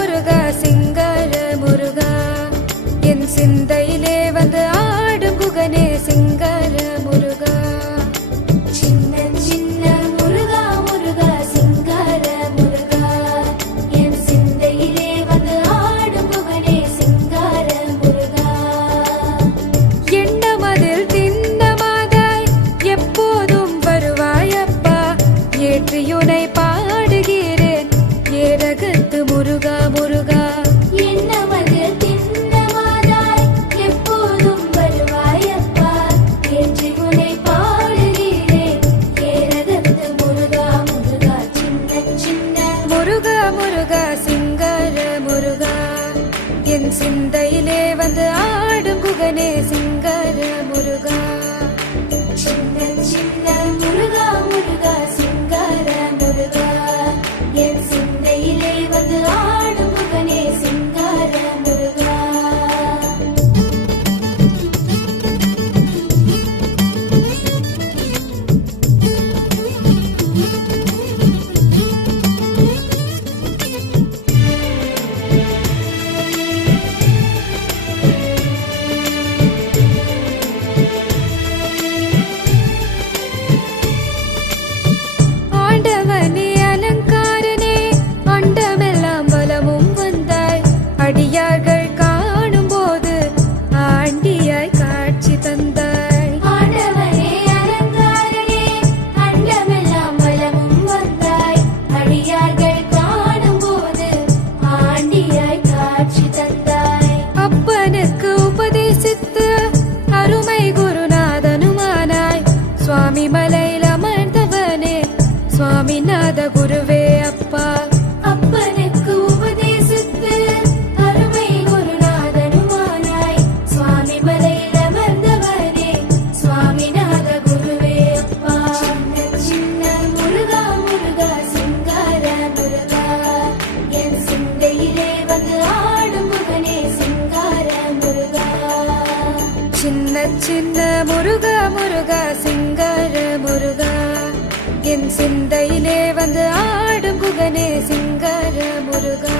முருகா சிங்கார முருகா என் சிந்தையிலே வந்து ஆடும் குகனே சிங்கார முருகா சின்ன சின்ன முருகா முருகா சிங்கார முருகா என் சிந்தையிலே வந்து ஆடும் குகனே சிங்கார முருகா எண்ணமதில் திண்ணமாதாய் எப்போதும் வருவாயப்பா ஏற்றியுனை பாடுகிறேன் ஏரகத்து முருகா முருகா எண்ணமதில் திண்ணமாதாய் எப்போதும் வருவாயப்பா ஏற்றியுனை பாடுகிறேன் ஏரகத்து முருகா முருகா சின்ன சின்ன முருகா முருகா சிங்கார முருகா என் சிந்தையிலே வந்து ஆடும் குகனே சிங்கார முருகா சின்ன சின்ன முருகா முருகா சிங்கார முருகா என் சிந்தையிலே வந்து ஆடும் குகனே சிங்கார முருகா ஆண்டவனே அலங்காரனே அண்டமெல்லாம் பலமும் வந்தாய் அடியார்கள் காணும் போது ஆண்டியாய் காட்சி தந்தாய் ஆண்டவனே அலங்காரனே அண்டமெல்லாம் பலமும் வந்தாய் அடியார்கள் காணும் போது ஆண்டியாய் காட்சி தந்தாய் அப்பனுக்கு உபதேசித்து அருமை குருநாதனுமானாய் சுவாமி மலையில் அமர்ந்தவனே சுவாமிநாத குருவே அப்பா அப்பனுக்கு உபதேசித்து அருமை குருநாதனுமானாய் சுவாமி மலையில் அமர்ந்தவனே சுவாமிநாத குருவே அப்பா சின்ன சின்ன முருகா முருகா சிங்கார முருகா என் சிந்தையிலே வந்து ஆடும் குகனே சிங்கார முருகா சின்ன சின்ன முருகா முருகா சிங்கார முருகா என் சிந்தையிலே வந்து ஆடும் குகனே சிங்கார முருகா